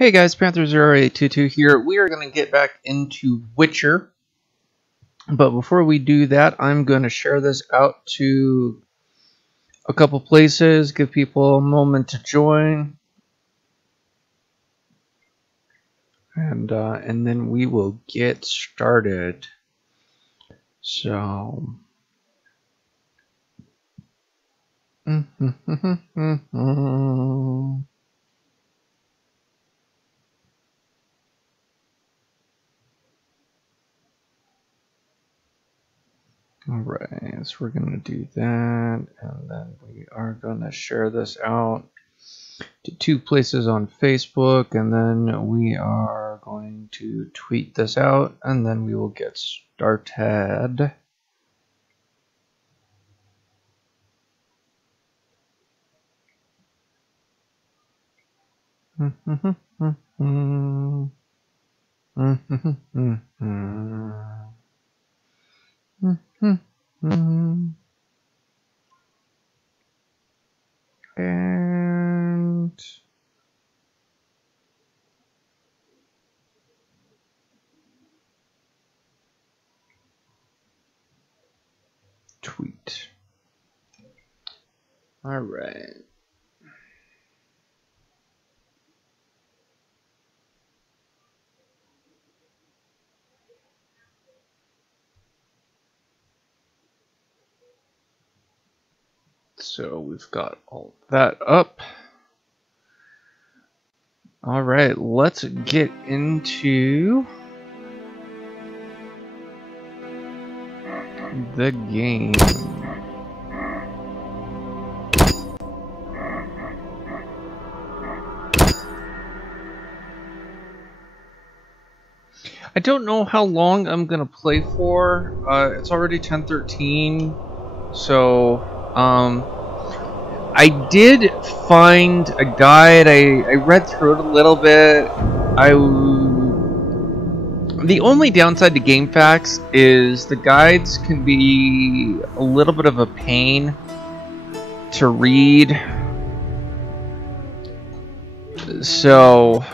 Hey guys, Panther 0822 here. We are going to get back into Witcher. But before we do that, I'm going to share this out to a couple places, give people a moment to join. And then we will get started. So... Alright, so we're going to do that, and then we are going to share this out to 2 places on Facebook, and then we are going to tweet this out, and then we will get started. And tweet. All right. So we've got all that up. All right, let's get into the game. I don't know how long I'm gonna play for. It's already 10:13, so I did find a guide. I read through it a little bit. The only downside to GameFAQs is the guides can be a little bit of a pain to read. So,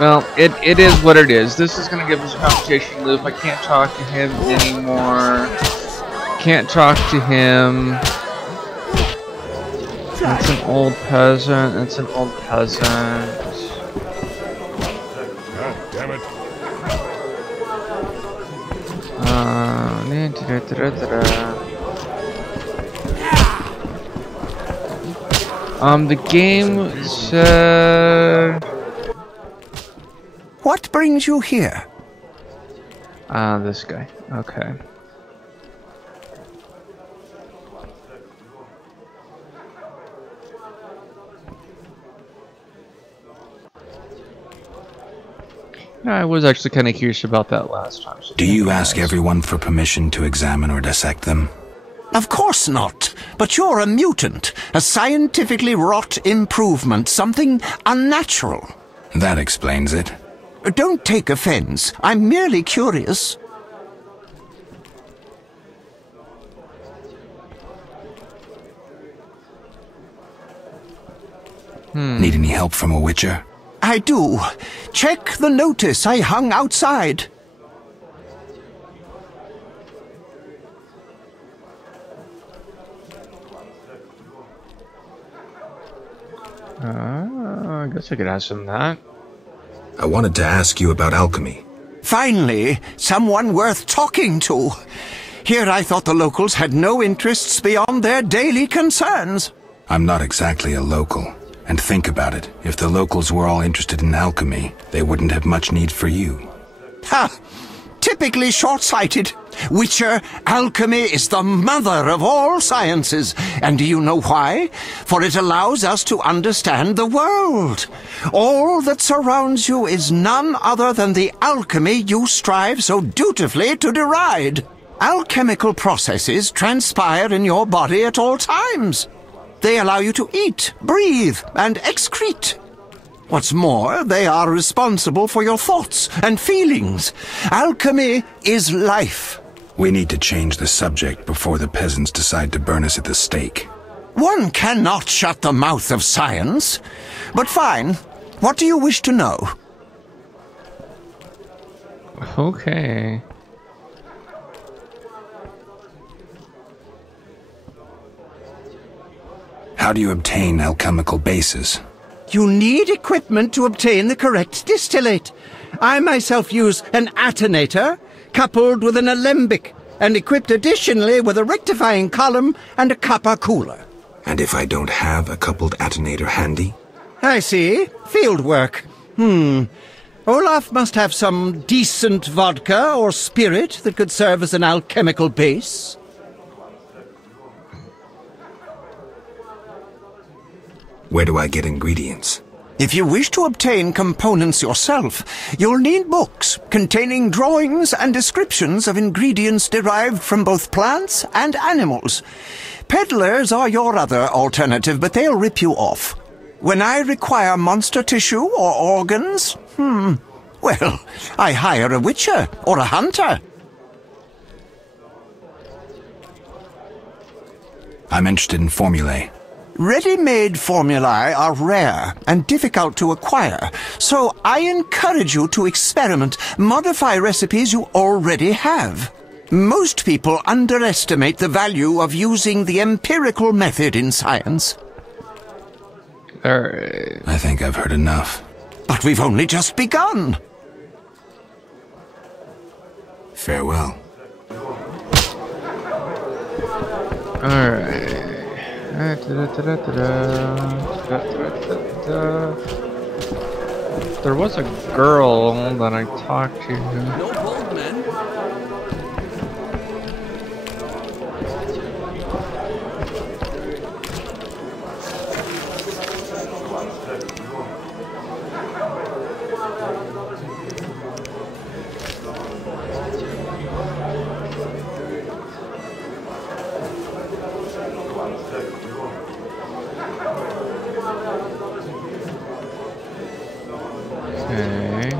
well, it is what it is. This is going to give us a conversation loop. I can't talk to him anymore. Can't talk to him. That's an old peasant. That's an old peasant. God damn it. The game said... What brings you here? This guy. Okay. I was actually kind of curious about that last time. So do you ask everyone for permission to examine or dissect them? Of course not. But you're a mutant. A scientifically wrought improvement. Something unnatural. That explains it. Don't take offense. I'm merely curious. Need any help from a Witcher? I do. Check the notice I hung outside. I guess I could ask him that. I wanted to ask you about alchemy. Finally, someone worth talking to. Here I thought the locals had no interests beyond their daily concerns. I'm not exactly a local. And think about it. If the locals were all interested in alchemy, they wouldn't have much need for you. Ha! Typically short-sighted. Witcher, alchemy is the mother of all sciences. And do you know why? For it allows us to understand the world. All that surrounds you is none other than the alchemy you strive so dutifully to deride. Alchemical processes transpire in your body at all times. They allow you to eat, breathe, and excrete. What's more, they are responsible for your thoughts and feelings. Alchemy is life. We need to change the subject before the peasants decide to burn us at the stake. One cannot shut the mouth of science. But fine. What do you wish to know? Okay. How do you obtain alchemical bases? You need equipment to obtain the correct distillate. I myself use an attenator, coupled with an alembic, and equipped additionally with a rectifying column and a copper cooler. And if I don't have a coupled attenator handy? I see. Field work. Olaf must have some decent vodka or spirit that could serve as an alchemical base. Where do I get ingredients? If you wish to obtain components yourself, you'll need books containing drawings and descriptions of ingredients derived from both plants and animals. Peddlers are your other alternative, but they'll rip you off. When I require monster tissue or organs, well, I hire a witcher or a hunter. I'm interested in formulae. Ready-made formulae are rare and difficult to acquire, so I encourage you to experiment, modify recipes you already have. Most people underestimate the value of using the empirical method in science. Alright. I think I've heard enough. But we've only just begun. Farewell. Alright. There was a girl that I talked to. No bold men. Okay.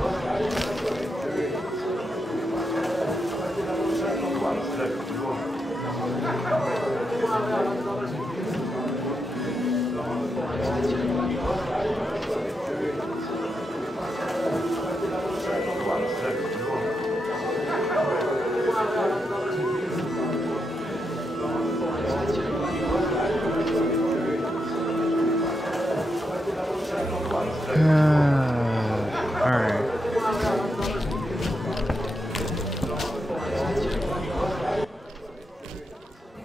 Alright.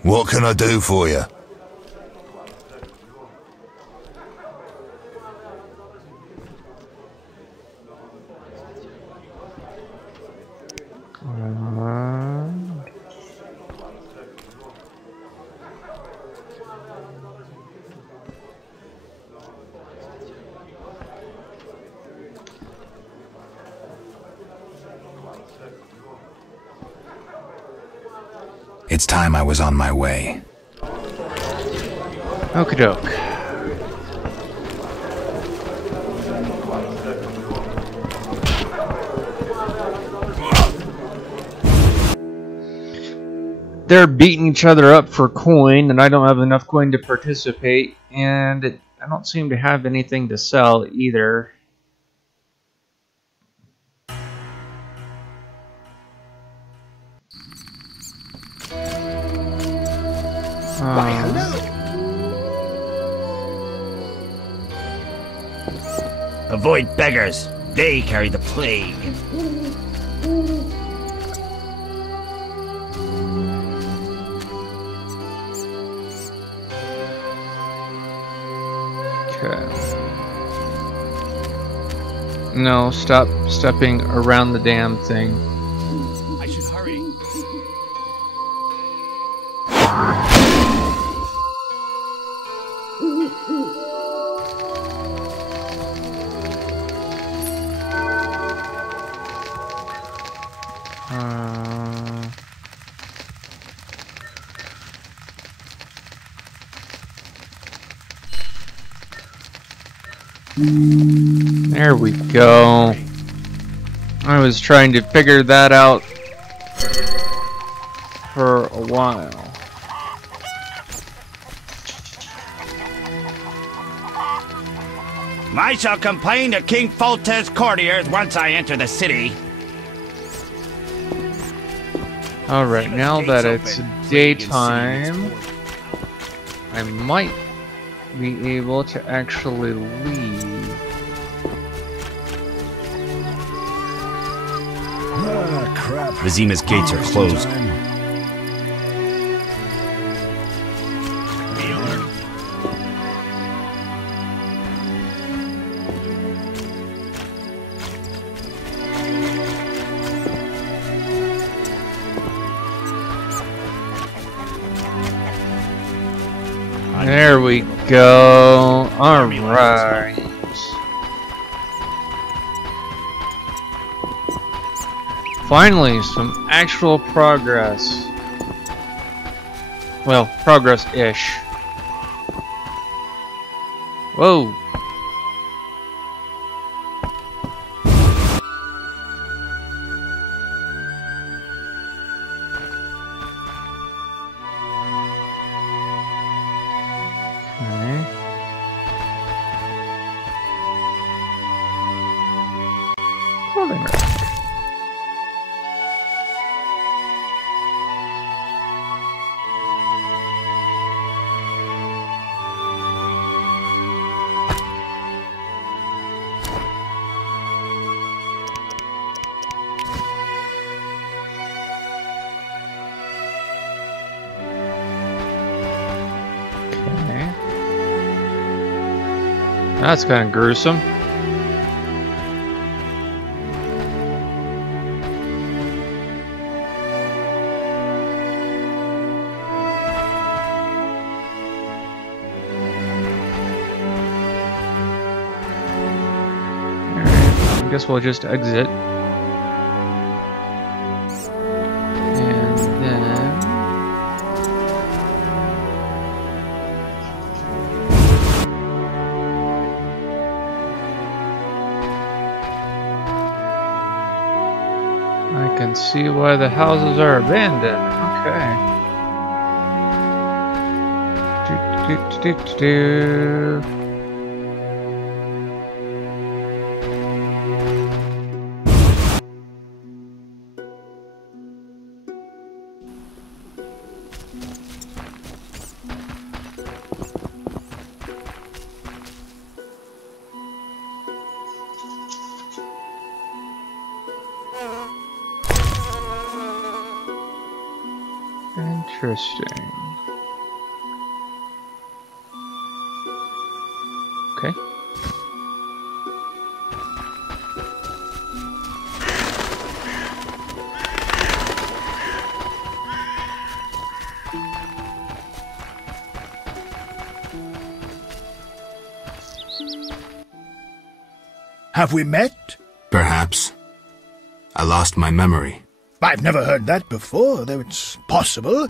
What can I do for you? It's time I was on my way. Okie doke. They're beating each other up for coin, and I don't have enough coin to participate, and I don't seem to have anything to sell either. Why, hello. Avoid beggars. They carry the plague. Okay. No, stop stepping around the damn thing. I should hurry. There we go. I was trying to figure that out for a while. I shall complain to King Foltest's courtiers once I enter the city. Alright, now that it's daytime, I might be able to actually leave. Ah, crap. Vizima's gates are closed. There we go. Alright. Finally, some actual progress. Well, progress-ish. Whoa. Okay. Clothing rack. Okay. That's kind of gruesome. Alright, I guess we'll just exit. And then... I can see why the houses are abandoned. Okay. Do. Interesting. Okay. Have we met? Perhaps. I lost my memory. I've never heard that before, though it's possible.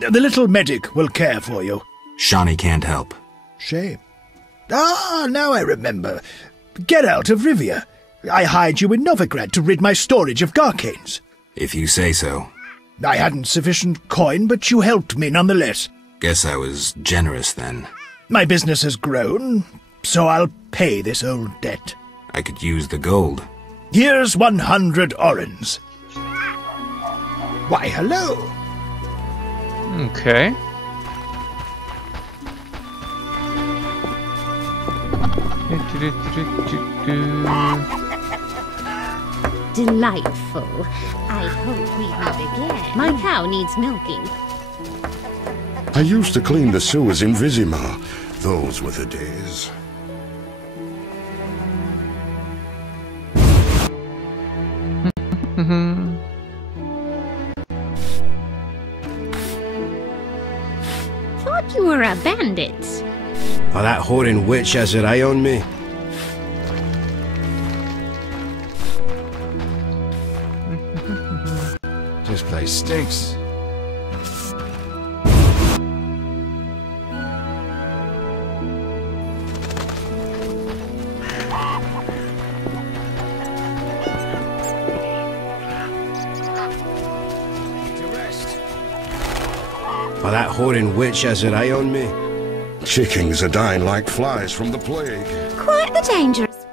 The little medic will care for you. Shawnee can't help. Shame. Ah, now I remember. Geralt of Rivia. I hired you in Novigrad to rid my storage of Garcanes. If you say so. I hadn't sufficient coin, but you helped me nonetheless. Guess I was generous then. My business has grown, so I'll pay this old debt. I could use the gold. Here's 100 orens. Why, hello. Okay. Delightful. I hope we meet again. My cow needs milking. I used to clean the sewers in Vizimar. Those were the days. Thought you were a bandit. Oh, that whoring witch has her eye on me. This place stinks. Or that whoring witch has her eye on me? Chickens are dying like flies from the plague. Quite the dangerous.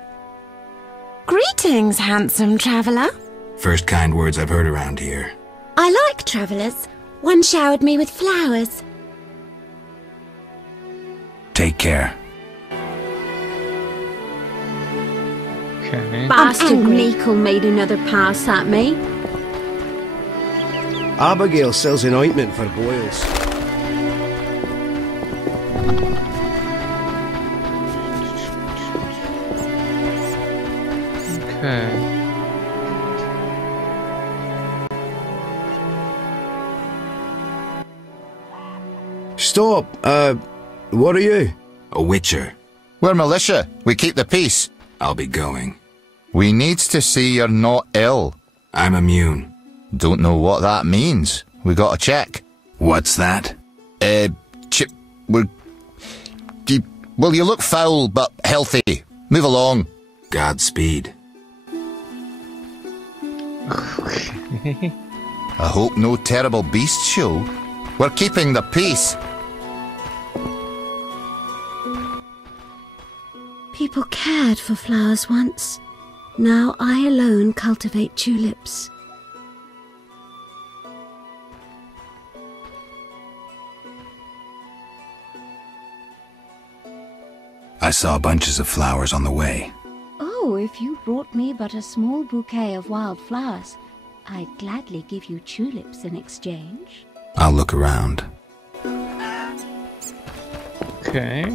Greetings, handsome traveller. First kind words I've heard around here. I like travellers. One showered me with flowers. Take care. Okay. Bastard Meikle made another pass at me. Abigail sells an ointment for boils. Okay. Stop! What are you? A witcher. We're militia. We keep the peace. I'll be going. We needs to see you're not ill. I'm immune. Don't know what that means. We gotta check. What's that? Well, you look foul, but healthy. Move along. Godspeed. I hope no terrible beasts show. We're keeping the peace. People cared for flowers once. Now I alone cultivate tulips. I saw bunches of flowers on the way. Oh, if you brought me but a small bouquet of wild flowers, I'd gladly give you tulips in exchange. I'll look around. Okay.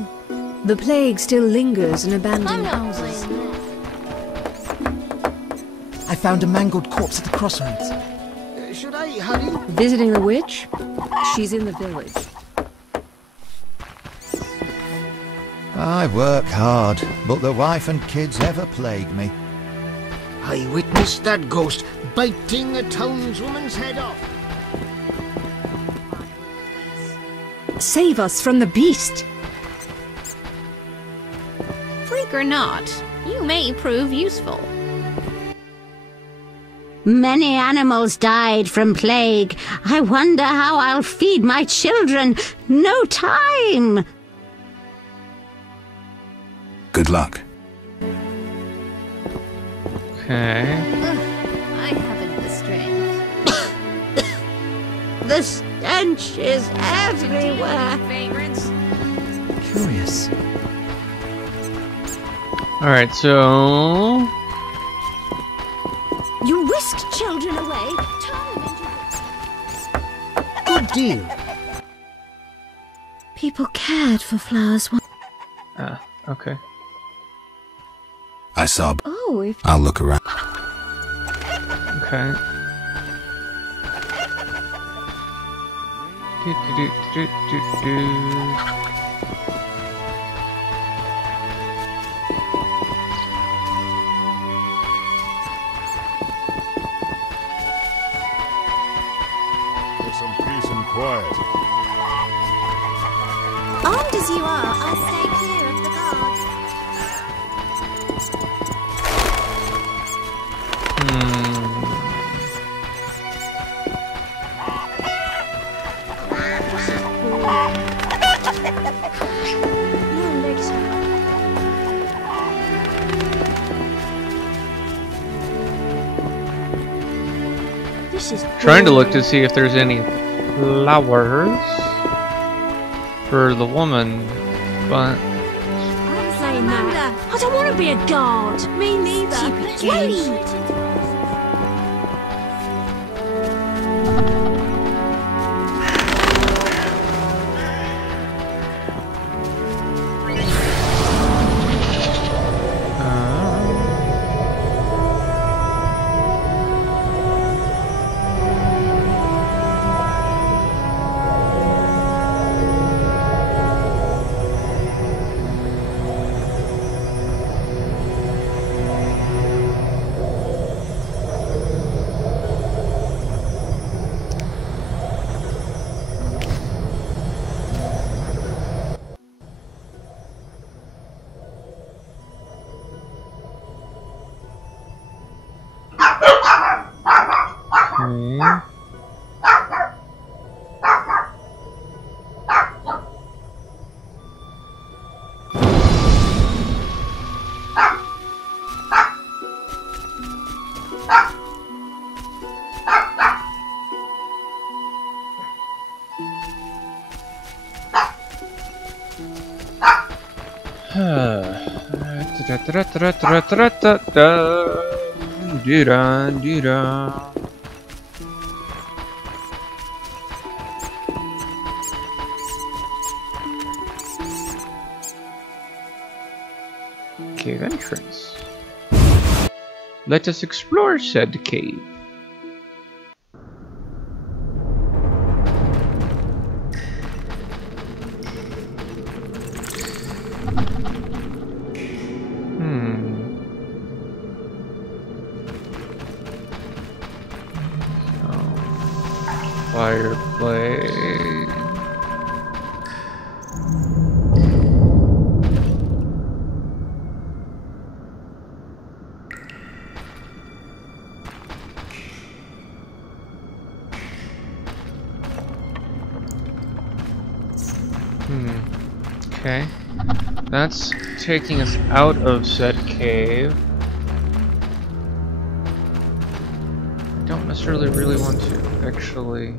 The plague still lingers in abandoned houses. I found a mangled corpse at the crossroads. Should I hurry? Visiting the witch? She's in the village. I work hard, but the wife and kids ever plague me. I witnessed that ghost biting a townswoman's head off. Save us from the beast! Freak or not, you may prove useful. Many animals died from plague. I wonder how I'll feed my children. No time! Good luck. Okay. I haven't the strength. The stench is everywhere. Curious. Alright, so... You whisked children away. Turn them into... Good deal. People cared for flowers once. Ah, okay. I saw... Oh, if... I'll look around. Okay. Do. For some peace and quiet. Armed as you are, I'll stay clear of the guards. Trying to look to see if there's any flowers for the woman, but I'm saying that. I don't want to be a guard. Me neither. Wait. Cave entrance. Let us explore said cave. Fireplace. Okay. That's taking us out of said cave. I don't necessarily really want to actually.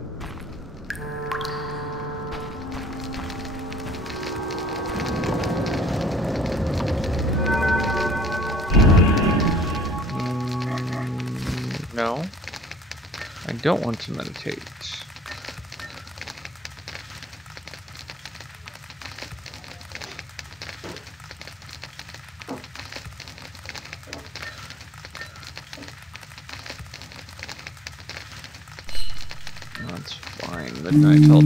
No. I don't want to meditate. That's fine. Midnight help.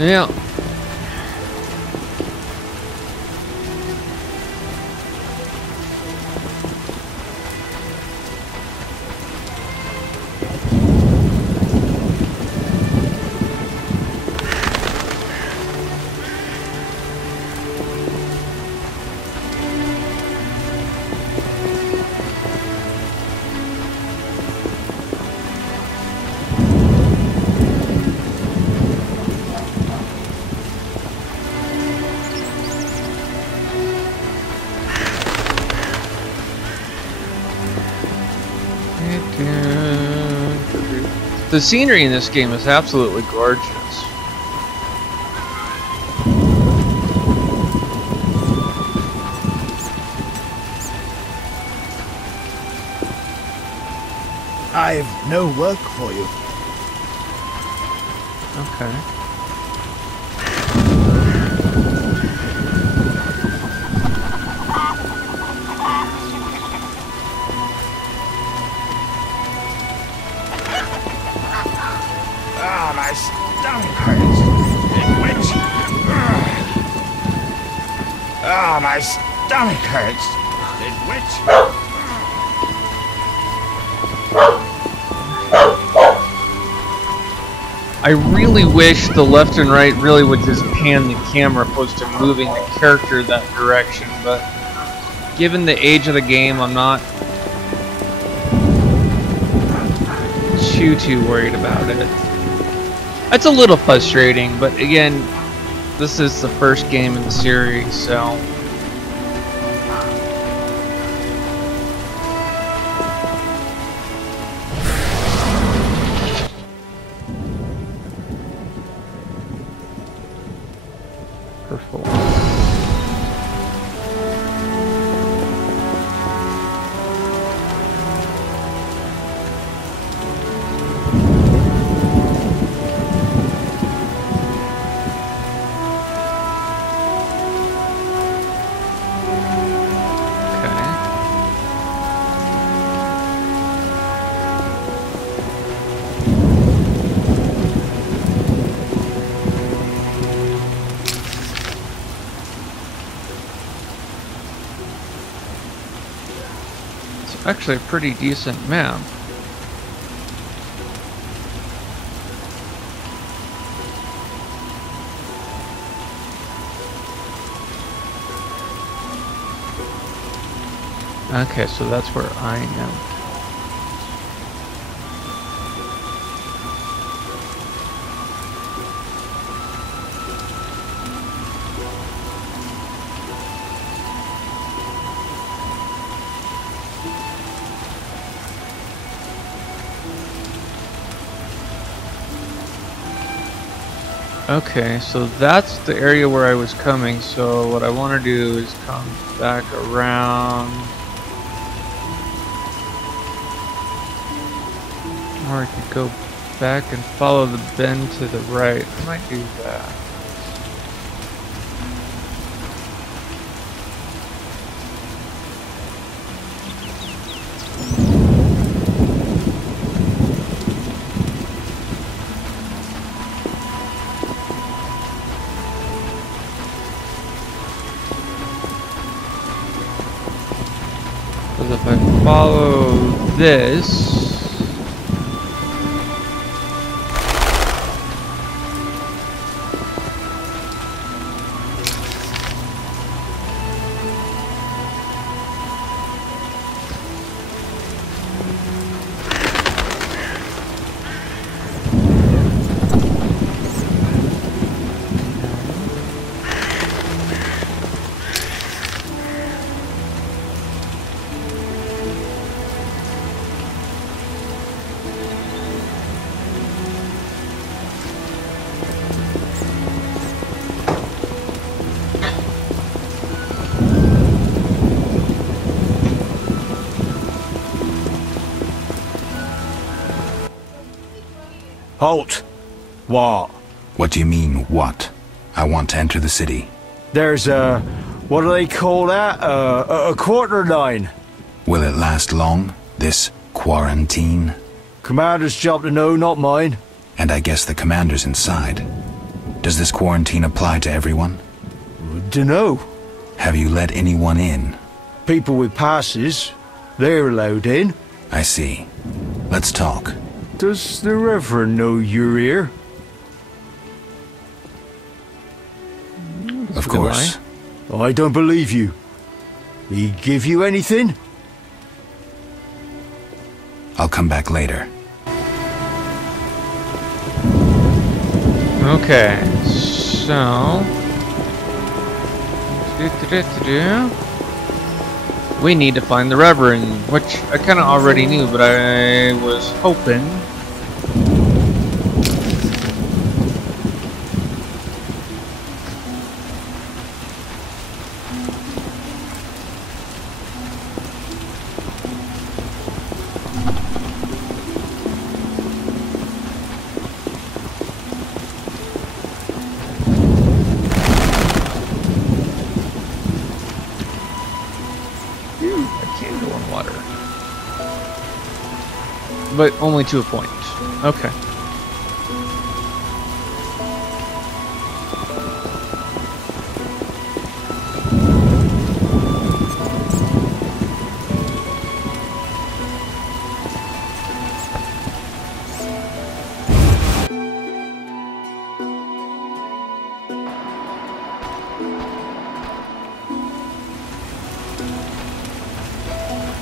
Yeah. The scenery in this game is absolutely gorgeous. I've no work for you. Okay. Oh, my stomach hurts. Which? Oh, my stomach hurts. Which? I really wish the left and right really would just pan the camera opposed to moving the character that direction, but given the age of the game, I'm not too worried about it. It's a little frustrating, but again, this is the first game in the series, so actually a pretty decent map. Okay, so that's where I am. Okay, so that's the area where I was coming, so what I want to do is come back around. Or I could go back and follow the bend to the right. I might do that. Because if I follow this, Halt! What? What do you mean, what? I want to enter the city. There's a... what do they call that? A quarter line. Will it last long, this quarantine? Commander's job to know, not mine. And I guess the commander's inside. Does this quarantine apply to everyone? Dunno. Have you let anyone in? People with passes. They're allowed in. I see. Let's talk. Does the Reverend know you're here? Of course. I don't believe you. He give you anything? I'll come back later. okay, so we need to find the Reverend, which I kind of already knew, but I was hoping. But only to a point. Okay.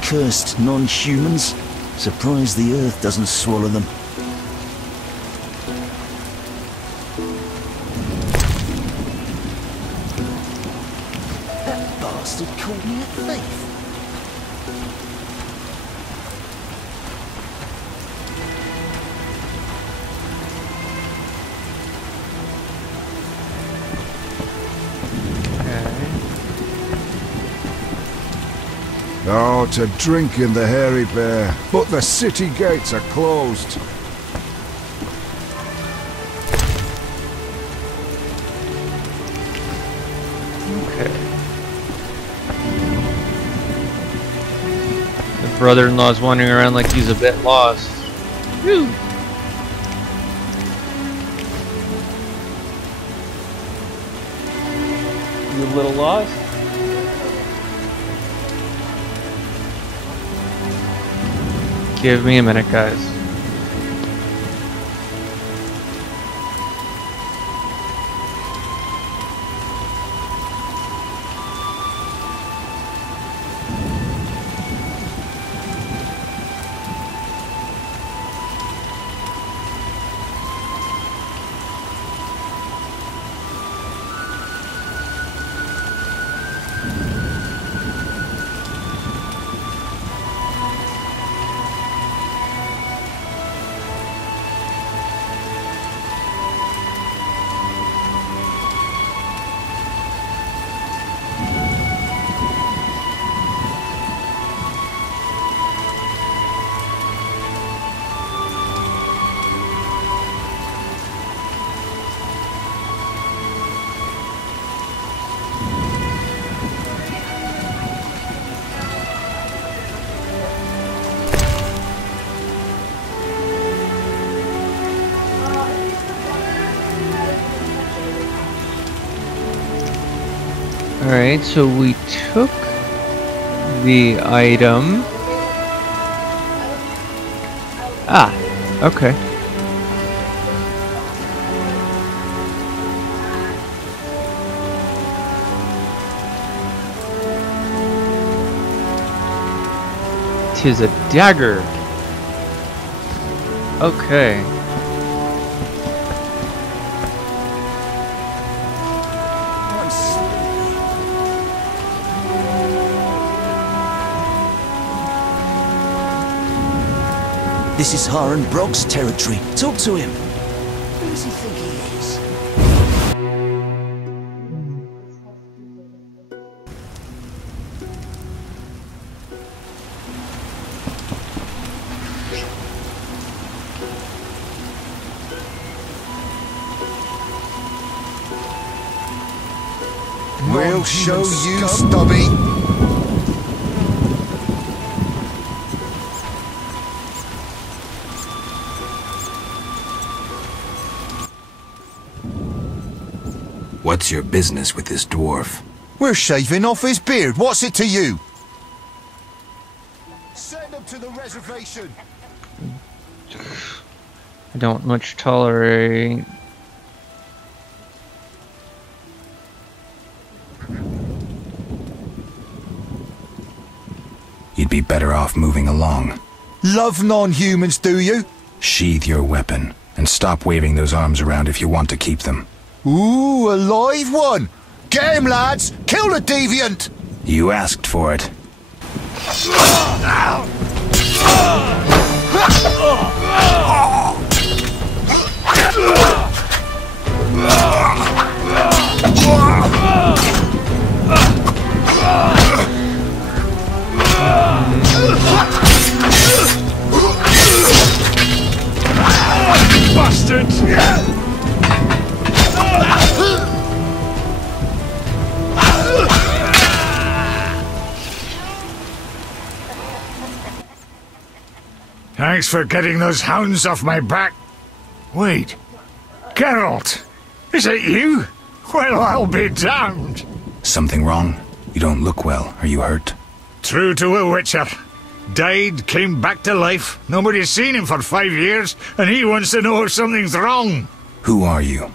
Cursed non-humans. Surprised the earth doesn't swallow them. That bastard called me a thief. Oh, to drink in the Hairy Bear, but the city gates are closed. Okay. The brother-in-law's wandering around like he's a bit lost. Whew. You a little lost? Give me a minute, guys. Alright, so we took the item. Ah, okay. Tis a dagger. Okay. This is Haran Brogg's territory. Talk to him. Who does he think he is? We'll show you, Stubby. What's your business with this dwarf? We're shaving off his beard. What's it to you? Send him to the reservation. I don't much tolerate. You'd be better off moving along. Love non-humans, do you? Sheathe your weapon and stop waving those arms around if you want to keep them. Ooh, a live one! Get him, lads! Kill the deviant! You asked for it. Bastard! Thanks for getting those hounds off my back. Wait, Geralt, is it you? Well, I'll be damned. Something wrong? You don't look well. Are you hurt? True to a witcher. Died, came back to life. Nobody's seen him for 5 years, and he wants to know if something's wrong. Who are you?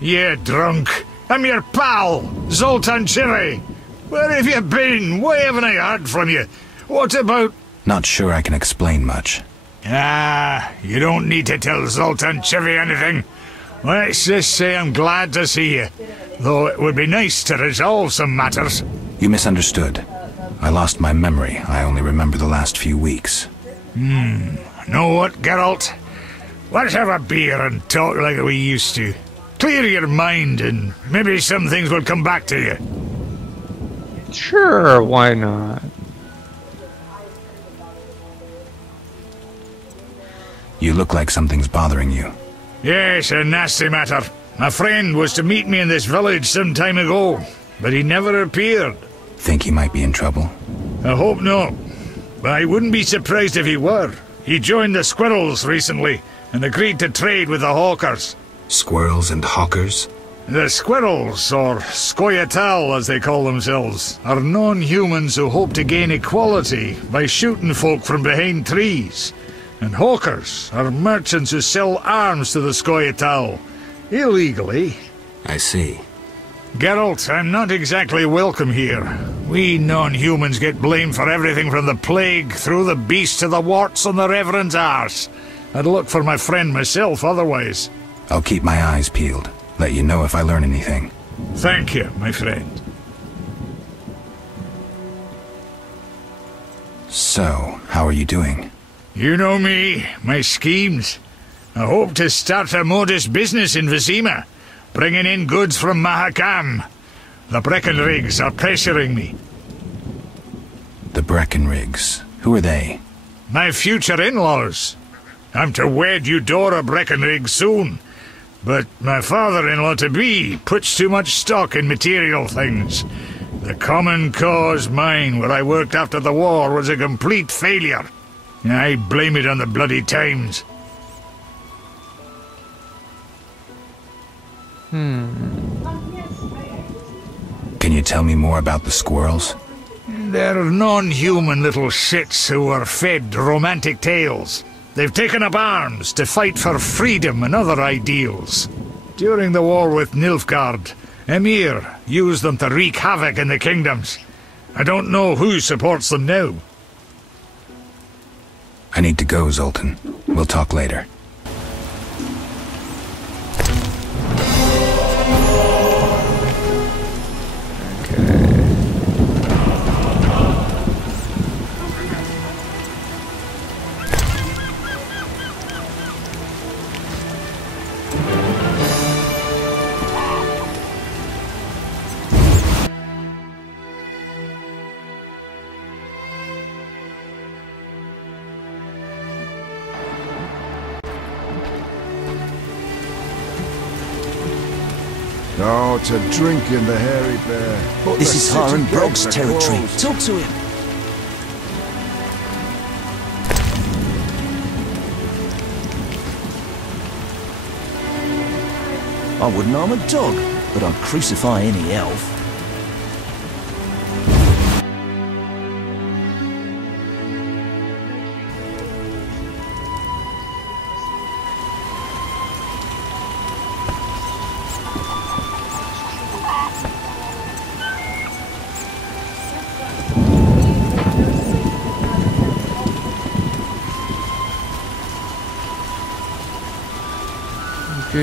Yeah, drunk. I'm your pal, Zoltan Chiri. Where have you been? Why haven't I heard from you? What about... Not sure I can explain much. Ah, you don't need to tell Zoltan Chiri anything. Let's just say I'm glad to see you, though it would be nice to resolve some matters. You misunderstood. I lost my memory. I only remember the last few weeks. Know what, Geralt? Let's have a beer and talk like we used to. Clear your mind and maybe some things will come back to you. Sure, why not? You look like something's bothering you. Yes, a nasty matter. A friend was to meet me in this village some time ago, but he never appeared. Think he might be in trouble? I hope not. But I wouldn't be surprised if he were. He joined the Squirrels recently and agreed to trade with the Hawkers. Squirrels and hawkers? The squirrels, or scoia'tael as they call themselves, are non-humans who hope to gain equality by shooting folk from behind trees. And hawkers are merchants who sell arms to the scoia'tael, illegally. I see. Geralt, I'm not exactly welcome here. We non-humans get blamed for everything from the plague through the beast to the warts on the Reverend's arse. I'd look for my friend myself otherwise. I'll keep my eyes peeled. Let you know if I learn anything. Thank you, my friend. So, how are you doing? You know me, my schemes. I hope to start a modest business in Vizima, bringing in goods from Mahakam. The Breckenrigs are pressuring me. The Breckenrigs? Who are they? My future in-laws. I'm to wed Eudora Breckenrig soon. But my father-in-law-to-be puts too much stock in material things. The Common Cause mine, where I worked after the war, was a complete failure. I blame it on the bloody times. Can you tell me more about the squirrels? They're non-human little shits who are fed romantic tales. They've taken up arms to fight for freedom and other ideals. During the war with Nilfgaard, Emir used them to wreak havoc in the kingdoms. I don't know who supports them now. I need to go, Zoltan. We'll talk later. Oh, to drink in the hairy bear. But This the is city Harren gates Brogg's are territory. closed. Talk to him. I wouldn't harm a dog, but I'd crucify any elf. I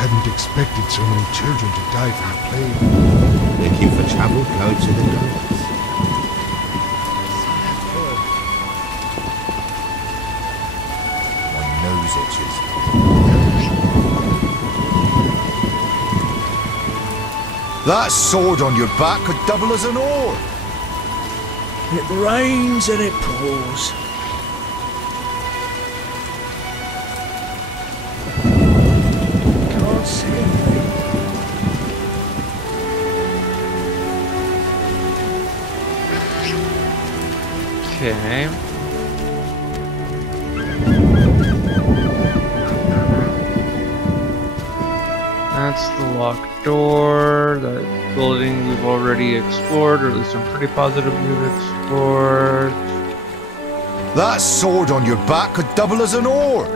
hadn't expected so many children to die from the plague. Thank you for travel clouds in the darkness. My nose itches. That sword on your back could double as an oar. It rains and it pours. Can't see anything. Okay. That's the locked door. That building we've already explored, or at least I'm pretty positive we've explored. That sword on your back could double as an oar.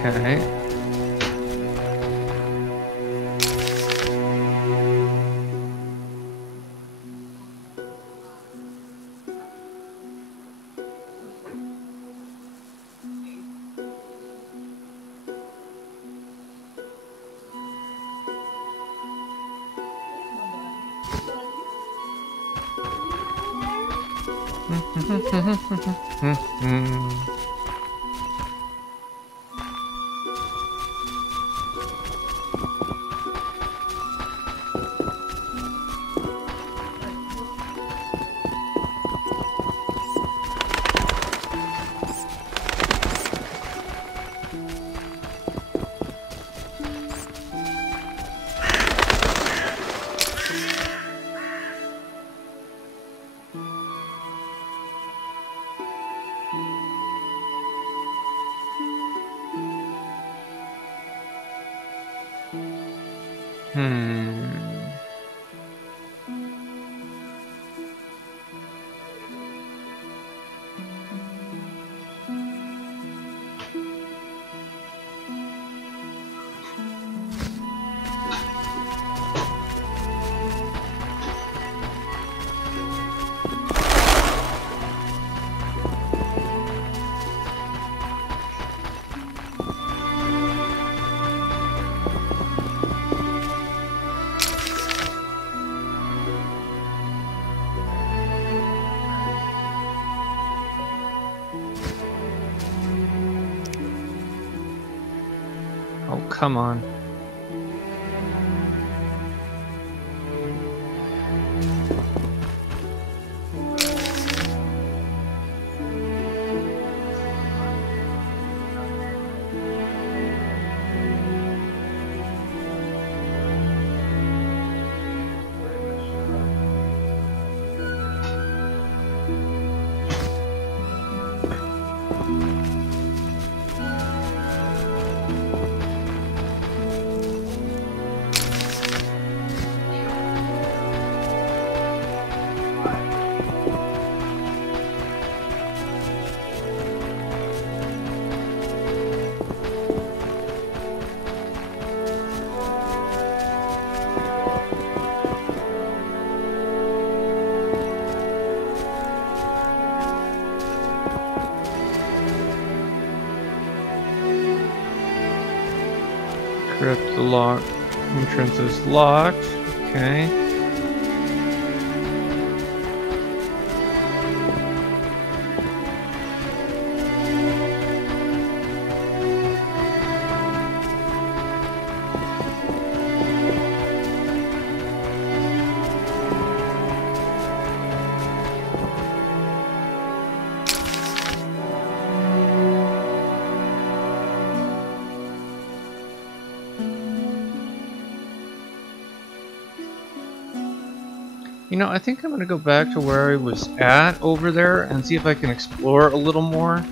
Okay. come on. Crypt locked. Entrance is locked. Okay. You know, I think I'm gonna go back to where I was at over there and see if I can explore a little more.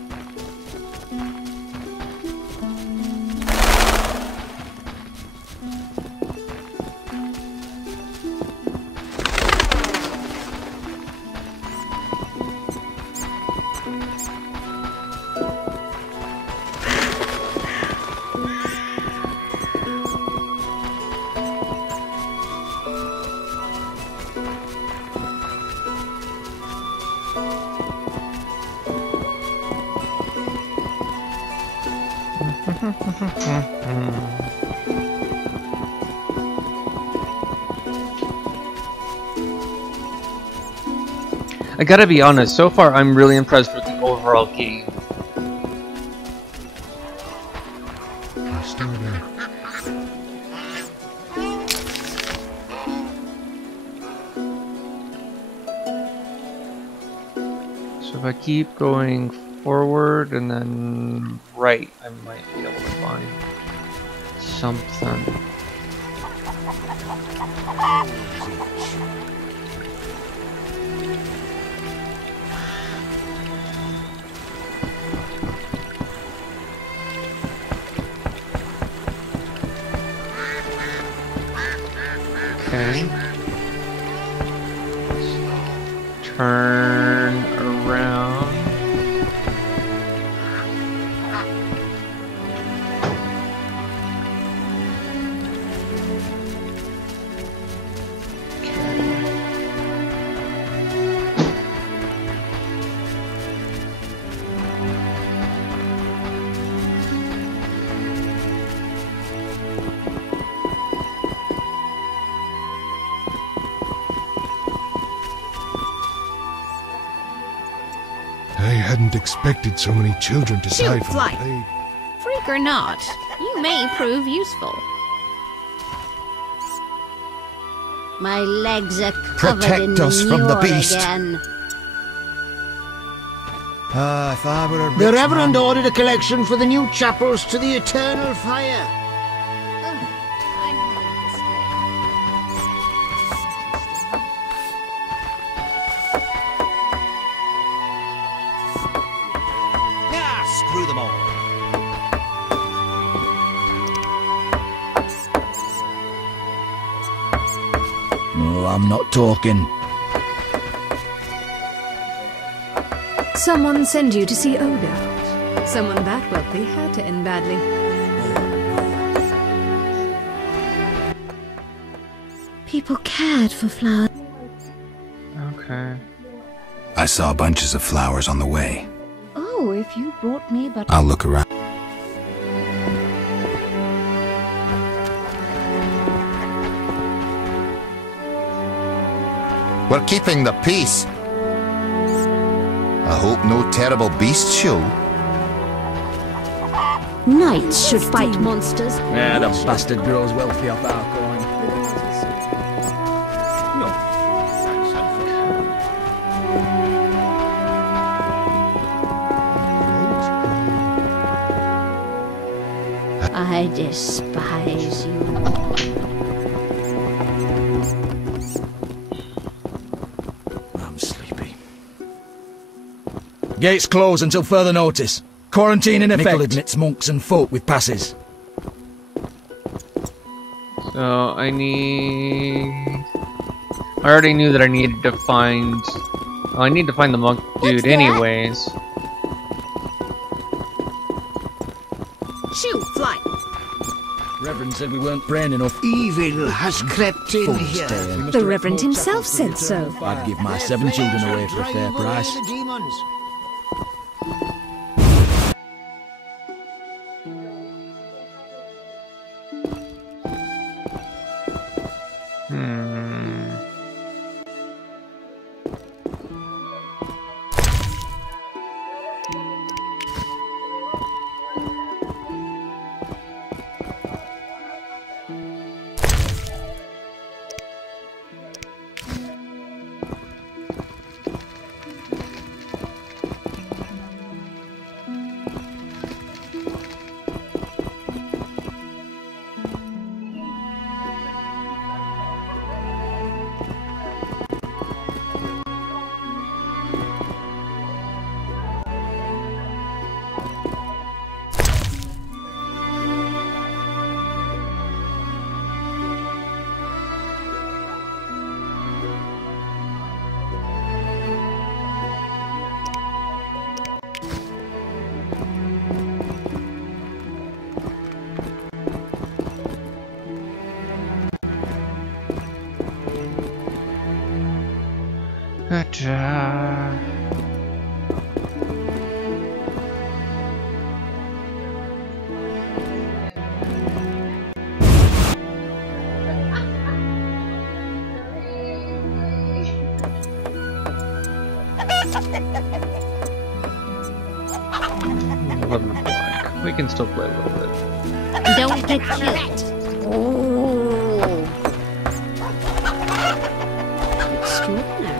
I gotta be honest, so far I'm really impressed with the overall game. So if I keep going forward and then right, I might be able to find something. Okay. Turn around. I hadn't expected so many children to die from the plague. Freak or not, you may prove useful. My legs are covered Protect in us from the manure beast. again. If I were a The rich Reverend man- ordered a collection for the new chapels to the eternal fire. Screw them all. No, I'm not talking. Someone send you to see Oda. Someone that wealthy had to end badly. People cared for flowers. Okay. I saw bunches of flowers on the way. Oh, if you brought me but... I'll look around. We're keeping the peace. I hope no terrible beasts show. Knights should fight monsters. Yeah, the bastard grows wealthy off our coin. I despise you all. I'm sleepy. Gates closed until further notice. Quarantine in effect. Nickel admits monks and folk with passes. So I already knew that I needed to find... Well, I need to find the monk dude anyways. Shoot, fly. Reverend said we weren't brave enough. Evil has crept in here. The Reverend himself said so. I'd give my 7 children away for a fair price. We can still play a little bit. Don't get killed. Oh. Extraordinary.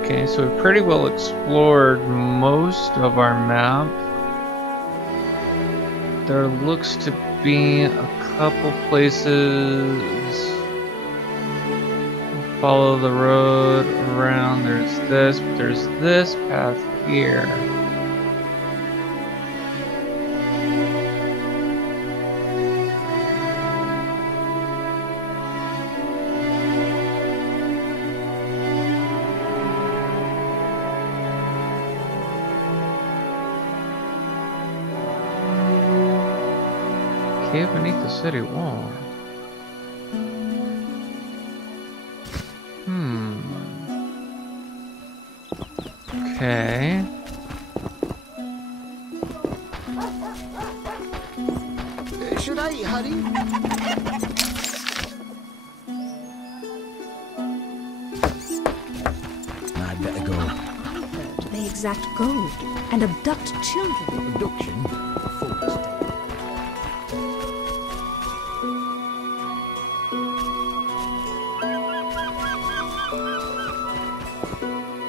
Okay, so we pretty well explored most of our map. There looks to be a couple places. Follow the road around. There's this, but there's this path here. Cave beneath the city wall. Okay. Should I hurry? I'd better go. They exact gold and abduct children. Abduction?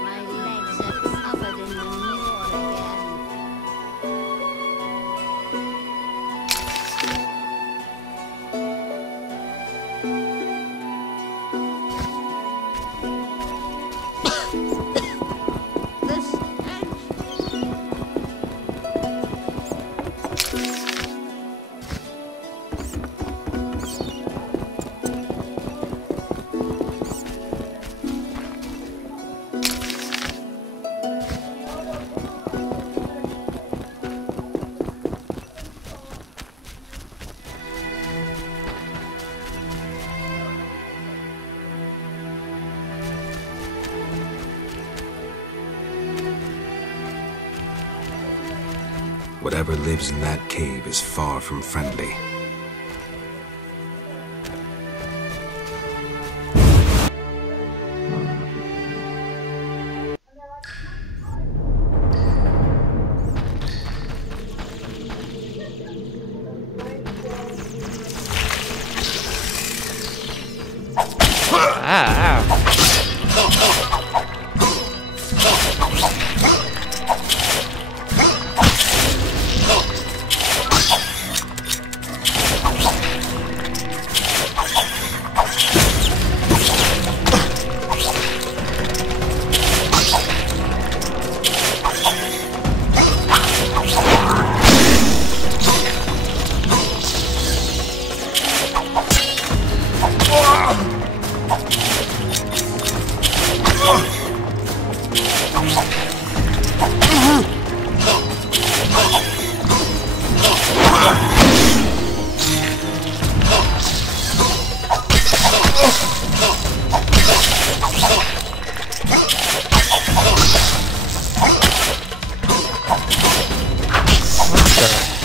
My legs are covered in manure again. This Whatever lives in that cave is far from friendly.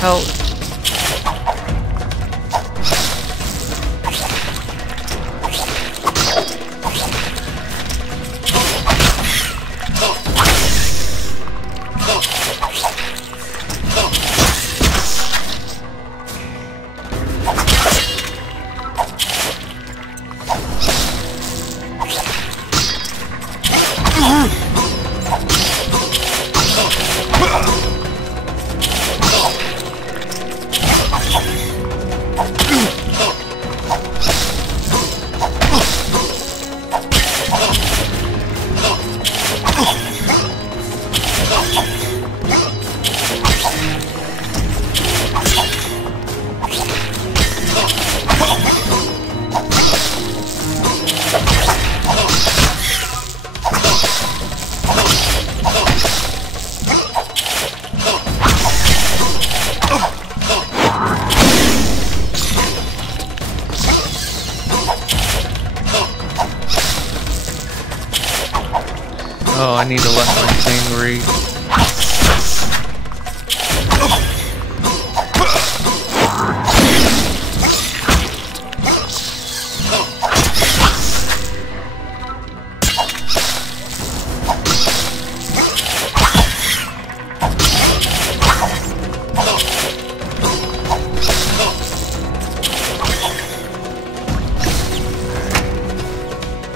hell? Oh, I need to let my thing read.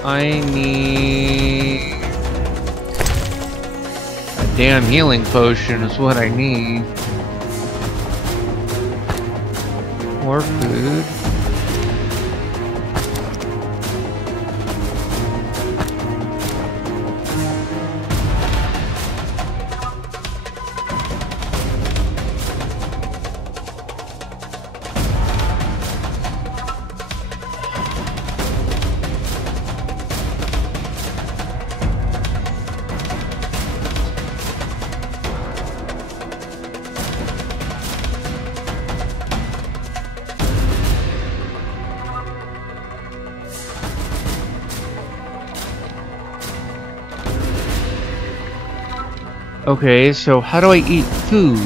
I need a damn healing potion is what I need. More food. Okay, so how do I eat food?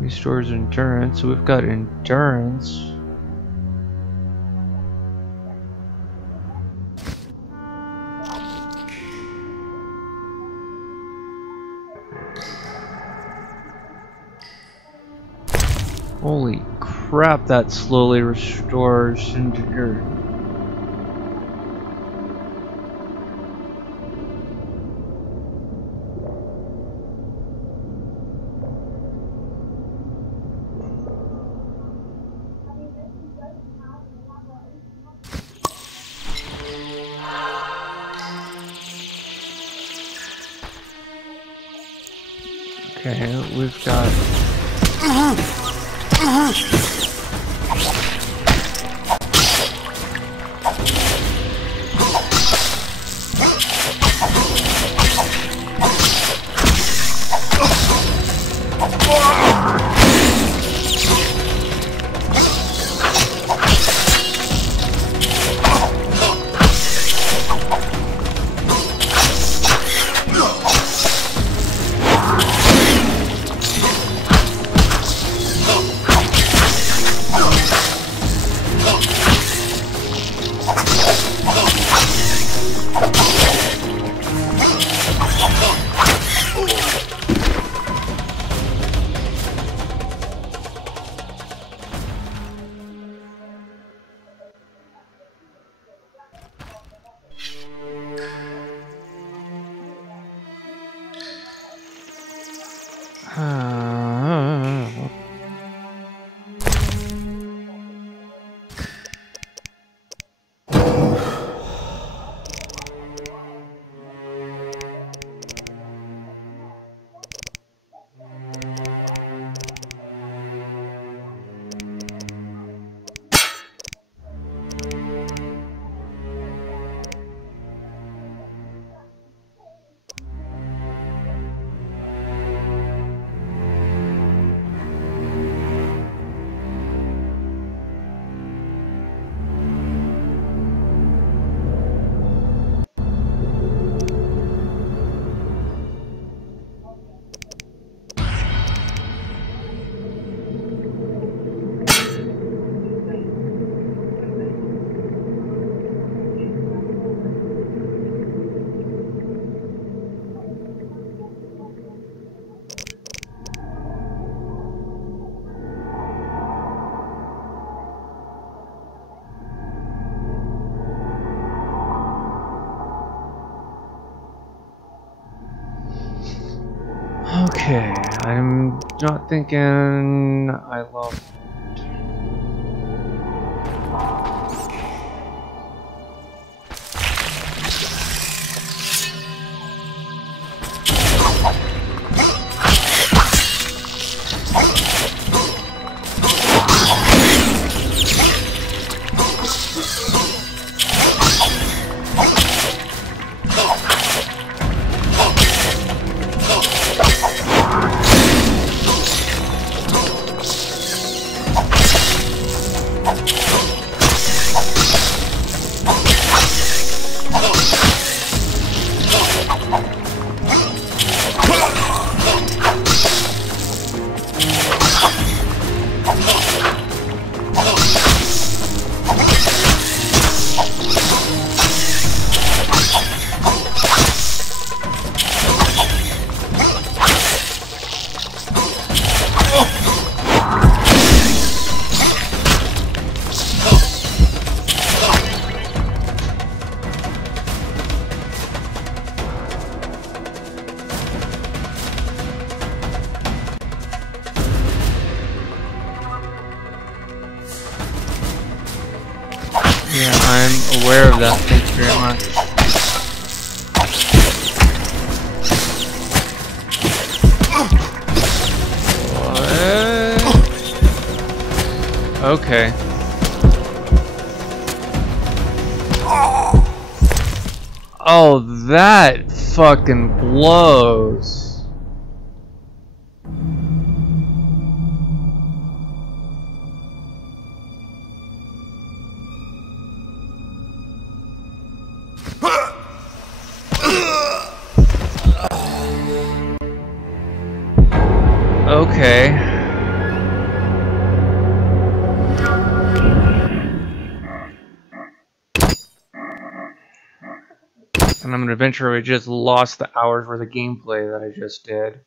Restores endurance. So we've got endurance. Holy crap, that slowly restores endurance. Okay, we've got... Okay, I'm not thinking I love. Yeah, I'm aware of that. Thank you very much. What? Okay. Oh, that fucking blows. Okay. And I'm gonna venture we just lost the hours worth of gameplay that I just did.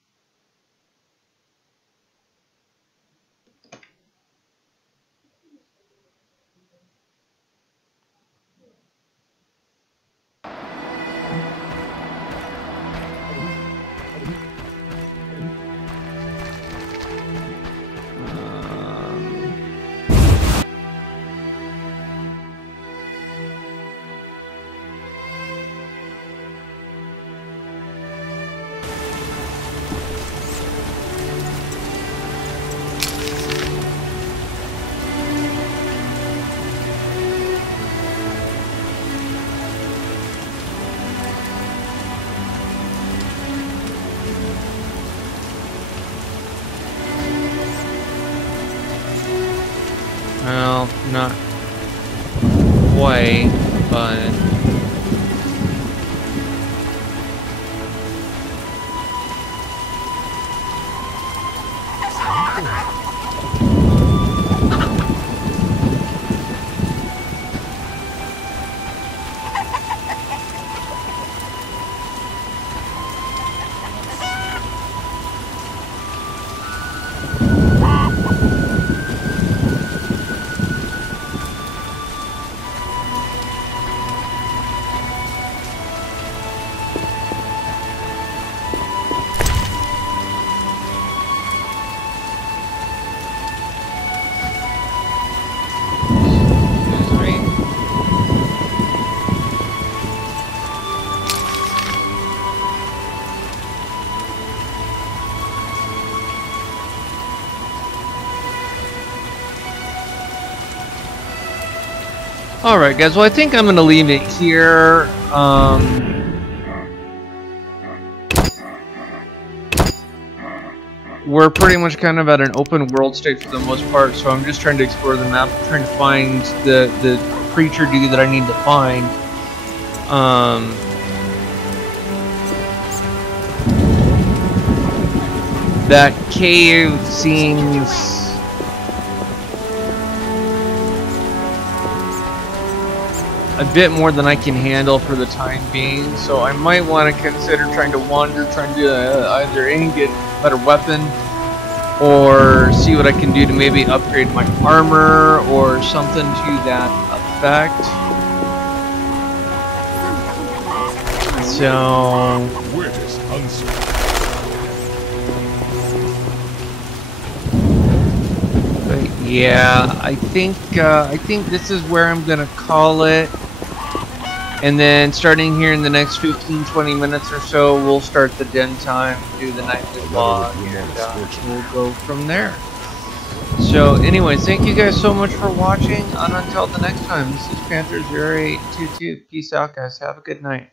Well, not quite, but... Alright guys, well I think I'm going to leave it here. We're pretty much kind of at an open world state for the most part, so I'm just trying to explore the map, trying to find the creature dude that I need to find. That cave seems... a bit more than I can handle for the time being, so I might want to consider trying to wander, trying to either A, get a better weapon, or see what I can do to maybe upgrade my armor, or something to that effect. So... Yeah, I think this is where I'm gonna call it. And then starting here in the next 15-20 minutes or so, we'll start the den time, do the nightly vlog, and we'll go from there. So anyways, thank you guys so much for watching, and until the next time, this is Panther 0822. Peace out, guys. Have a good night.